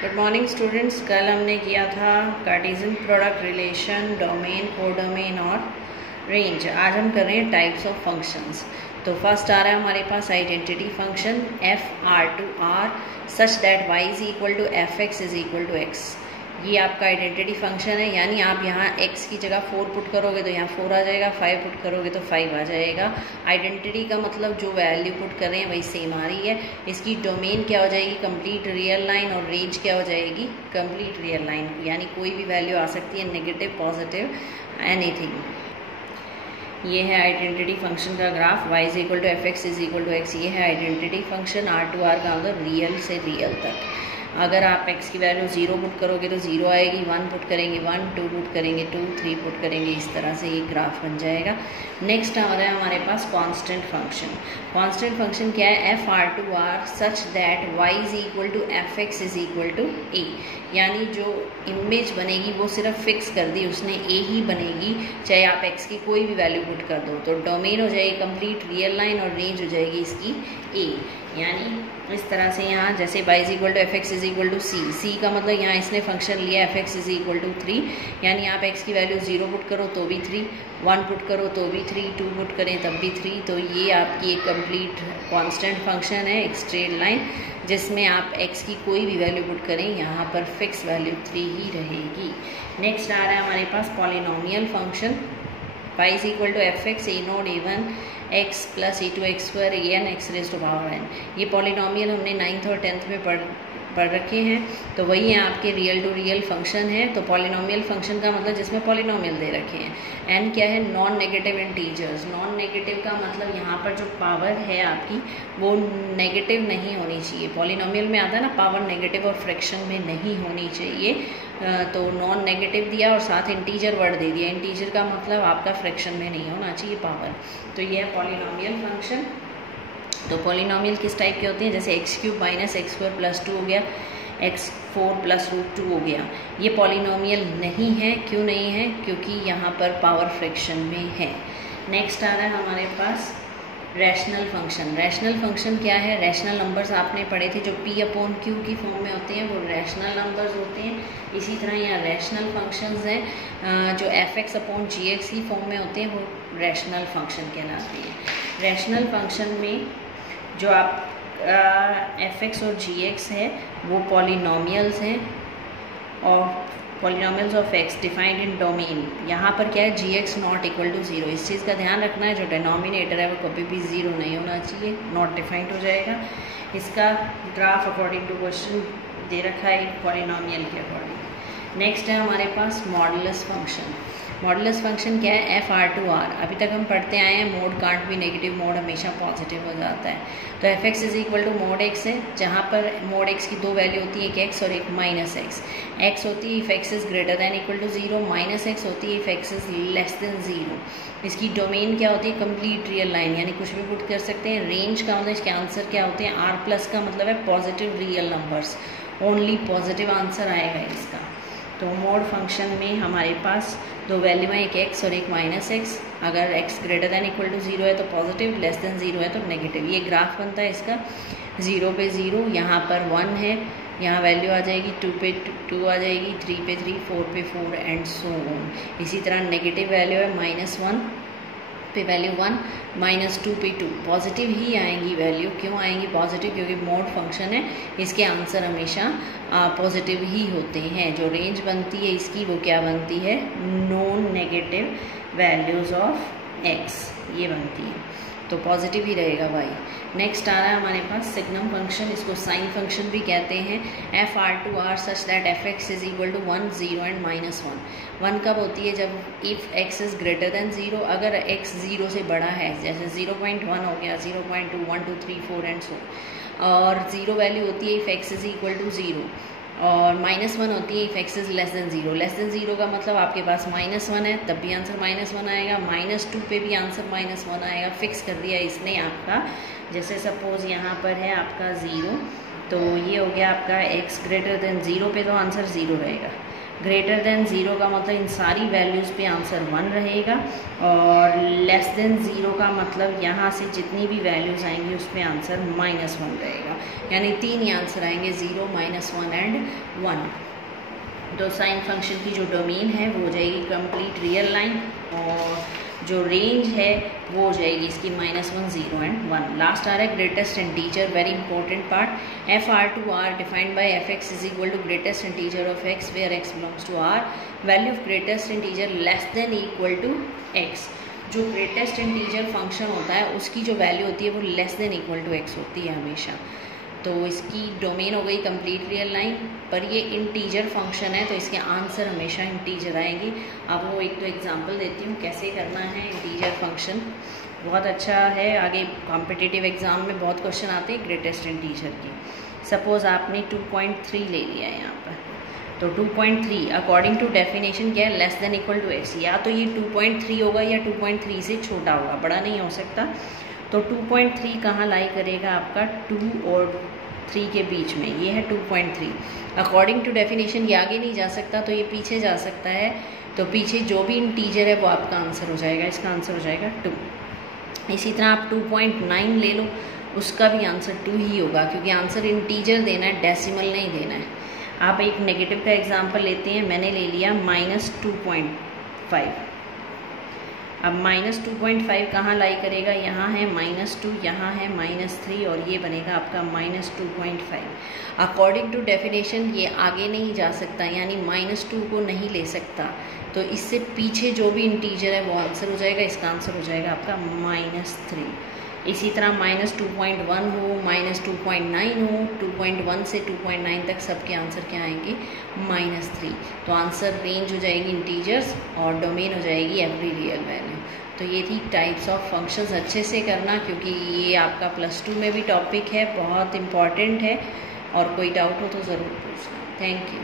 Good morning students. कल हमने किया था Cartesian product relation, domain, codomain और रेंज। आज हम कर रहे हैं टाइप्स ऑफ फंक्शंस। तो फर्स्ट आ रहा है हमारे पास identity function f(r)(r) such that y is equal to fx is equal to x। ये आपका आइडेंटिटी फंक्शन है, यानी आप यहाँ x की जगह 4 पुट करोगे तो यहाँ 4 आ जाएगा, 5 पुट करोगे तो 5 आ जाएगा। आइडेंटिटी का मतलब जो वैल्यू पुट कर रहे हैं वही सेम आ रही है। इसकी डोमेन क्या हो जाएगी, कंप्लीट रियल लाइन, और रेंज क्या हो जाएगी, कंप्लीट रियल लाइन, यानी कोई भी वैल्यू आ सकती है, नेगेटिव, पॉजिटिव, एनीथिंग। ये है आइडेंटिटी फंक्शन का graph, y is equal to fx is equal to x। ये है identity function r to r का मतलब रियल से रियल तक। अगर आप x की वैल्यू 0 पुट करोगे तो 0 आएगी, 1 पुट करेंगे 1, 2 पुट करेंगे 2, 3 पुट करेंगे, इस तरह से ये ग्राफ बन जाएगा। नेक्स्ट आ रहा है हमारे पास कांस्टेंट फंक्शन। कांस्टेंट फंक्शन क्या है, f(r)(r) such that y is equal to fx is equal to a। यानी जो इमेज बनेगी वो सिर्फ फिक्स कर दी उसने, a ही बनेगी, चाहे आप x की कोई भी वैल्यू पुट कर दो। तो डोमेन हो जाएगी कंप्लीट रियल लाइन और रेंज हो जाएगी इसकी a। यानी इस तरह से यहाँ जैसे y is equal to fx is equal to c का मतलब यहाँ इसने फंक्शन लिया fx इज इक्वल टू 3, यानी आप x की वैल्यू 0 पुट करो तो भी 3, 1 पुट करो तो भी 3, 2 पुट करें तब भी 3। तो ये आपकी एक कंप्लीट कांस्टेंट फंक्शन है, एक स्ट्रेट लाइन, जिसमें आप x की कोई भी वैल्यू पुट करें यहाँ पर फिक्स वैल्यू 3 ही रहेगी। नेक्स्ट आ रहा है हमारे पास polynomial function, y is equal to fx a0 a1 x plus a2 x square an x raise to power n। ये पॉलिनोमियल हमने 9th और 10th में पढ़ रखे हैं, तो वही है आपके रियल टू रियल फंक्शन है। तो पॉलिनोमियल फंक्शन का मतलब जिसमें पॉलिनोमियल दे रखे हैं। n क्या है, non negative integers. Non negative का मतलब यहाँ पर जो पावर है आपकी वो नेगेटिव नहीं होनी चाहिए। पॉलिनोमियल में आता है ना पावर नेगेटिव और फ्रैक्शन में नहीं होनी चाहिए, तो नॉन नेगेटिव दिया और साथ इंटीजर वर्ड दे दिया। इंटीजर का मतलब आपका फ्रैक्शन में नहीं होना चाहिए पावर। तो ये है पॉलिनोमियल फंक्शन। तो पॉलिनोमियल किस टाइप के होते हैं, जैसे x³ माइनस x² प्लस 2 हो गया, x4 प्लस √2 हो गया। ये पॉलिनोमियल नहीं है। क्यों नहीं है, क्योंकि यहाँ पर पावर फ्रैक्शन में है। नेक्स्ट आ रहा है हमारे पास रैशनल फंक्शन। रैशनल फंक्शन क्या है, रैशनल नंबर्स आपने पढ़े थे जो p/q की फॉर्म में होते हैं, वो रैशनल नंबर्स होते हैं। इसी तरह यहाँ रैशनल फंक्शंस हैं जो fx/gx की फॉर्म में होते हैं, वो रैशनल फंक्शन कहलाते हैं। रैशनल फंक्शन में जो आप fx और gx है वो पॉलिनोमियल्स हैं, और polynomials of x defined in domain. यहाँ पर क्या है, gx नॉट इक्वल टू 0। इस चीज़ का ध्यान रखना है, जो डिनोमिनेटर है वो कभी भी 0 नहीं होना चाहिए, नॉट डिफाइंड हो जाएगा। इसका ग्राफ अकॉर्डिंग टू क्वेश्चन दे रखा है पॉलिनोमियल के अकॉर्डिंग। नेक्स्ट है हमारे पास मॉडुलस फंक्शन। मॉडुलस फंक्शन क्या है, f(r)(r). अभी तक हम पढ़ते आए हैं मोड कांट भी नेगेटिव, मोड हमेशा पॉजिटिव हो जाता है। तो fx is equal to mod x है, जहाँ पर मोड x की दो वैल्यू होती है, एक x और एक माइनस x। x होती है if x is greater than equal to 0, minus x होती है if x is less than 0। इसकी डोमेन क्या होती है, कंप्लीट रियल लाइन, यानी कुछ भी पुट कर सकते हैं। रेंज का मतलब इसके आंसर क्या होते हैं, r+ का मतलब है positive real numbers, only positive answer आएगा इसका। तो मोड फंक्शन में हमारे पास दो वैल्यू है, एक x और एक माइनस x। अगर x greater than equal to 0 है तो पॉजिटिव, लेस देन 0 है तो नेगेटिव। ये ग्राफ बनता है इसका 0 पे 0, यहाँ पर 1 है, यहाँ वैल्यू आ जाएगी 2 पे 2 आ जाएगी, 3 पे 3, 4 पे 4 एंड सो ऑन। इसी तरह नेगेटिव वैल्यू है -1 पे वैल्यू 1, -2 पे 2। पॉजिटिव ही आएंगी वैल्यू। क्यों आएंगी पॉजिटिव, क्योंकि मोड फंक्शन है, इसके आंसर हमेशा पॉजिटिव ही होते हैं। जो रेंज बनती है इसकी वो क्या बनती है, non negative values of x, ये बनती है, तो पॉजिटिव ही रहेगा y। नेक्स्ट आ रहा है हमारे पास सिग्नम फंक्शन, इसको साइन फंक्शन भी कहते हैं। f(r)(r) such that fx is equal to 1, 0 and -1। 1 कब होती है, जब if x is greater than 0। अगर x 0 से बड़ा है, जैसे 0.1 हो गया, 0.2, 1, 2, 3, 4 एंड सो। और 0 वैल्यू होती है if x is equal to 0, और -1 होती है if x is less than 0। Less than 0 का मतलब आपके पास -1 है, तब भी आंसर -1 आएगा, -2 पे भी आंसर -1 आएगा। फिक्स कर दिया इसने आपका। जैसे सपोज यहाँ पर है आपका 0, तो ये हो गया आपका x ग्रेटर देन 0 पे तो आंसर 0 रहेगा। ग्रेटर देन 0 का मतलब इन सारी वैल्यूज़ पे आंसर 1 रहेगा, और लेस देन 0 का मतलब यहाँ से जितनी भी वैल्यूज़ आएंगी उस पर आंसर -1 रहेगा, यानी 3 ही आंसर आएंगे, 0, -1 एंड 1। तो साइन फंक्शन की जो डोमेन है वो हो जाएगी कंप्लीट रियल लाइन, और जो रेंज है वो हो जाएगी इसकी -1, 0 एंड 1। लास्ट आ रहा है greatest integer, very important part. FR2R defined by fx is equal to greatest integer of x where x belongs to R, value of greatest integer less than equal to x। जो greatest integer function होता है उसकी जो वैल्यू होती है वो less than equal to x होती है हमेशा। तो इसकी डोमेन हो गई कंप्लीट रियल लाइन, पर ये इंटीजर फंक्शन है तो इसके आंसर हमेशा इंटीजर आएंगे। अब वो एक तो एग्जांपल देती हूँ कैसे करना है इंटीजर फंक्शन, बहुत अच्छा है, आगे कॉम्पिटिटिव एग्जाम में बहुत क्वेश्चन आते हैं ग्रेटेस्ट इंटीजर की। सपोज़ आपने 2.3 ले लिया है यहाँ पर, तो 2.3 अकॉर्डिंग टू डेफिनेशन क्या है, less than equal to x। या तो ये 2.3 होगा या 2.3 से छोटा होगा, बड़ा नहीं हो सकता। तो 2.3 कहाँ लाई करेगा आपका 2 और 3 के बीच में, ये है 2.3। अकॉर्डिंग टू डेफिनेशन ये आगे नहीं जा सकता तो ये पीछे जा सकता है, तो पीछे जो भी इंटीजर है वो आपका आंसर हो जाएगा, इसका आंसर हो जाएगा 2। इसी तरह आप 2.9 ले लो, उसका भी आंसर 2 ही होगा, क्योंकि आंसर इंटीजर देना है, डेसिमल नहीं देना है। आप एक नेगेटिव का एग्जांपल लेते हैं, मैंने ले लिया -2.5। अब -2.5 कहाँ लाई करेगा, यहाँ है -2, यहाँ है -3 और ये बनेगा आपका -2.5। अकॉर्डिंग टू डेफिनेशन ये आगे नहीं जा सकता, यानी -2 को नहीं ले सकता, तो इससे पीछे जो भी इंटीजर है वो आंसर हो जाएगा, इसका आंसर हो जाएगा आपका -3। इसी तरह -2.1 हो, -2.9 हो, 2.1 से 2.9 तक सबके आंसर क्या आएंगे, -3। तो आंसर रेंज हो जाएगी इंटीजर्स और डोमेन हो जाएगी एवरी रियल वैल्यू। तो ये थी टाइप्स ऑफ फंक्शंस, अच्छे से करना क्योंकि ये आपका +2 में भी टॉपिक है, बहुत इंपॉर्टेंट है, और कोई डाउट हो तो ज़रूर पूछना। Thank you.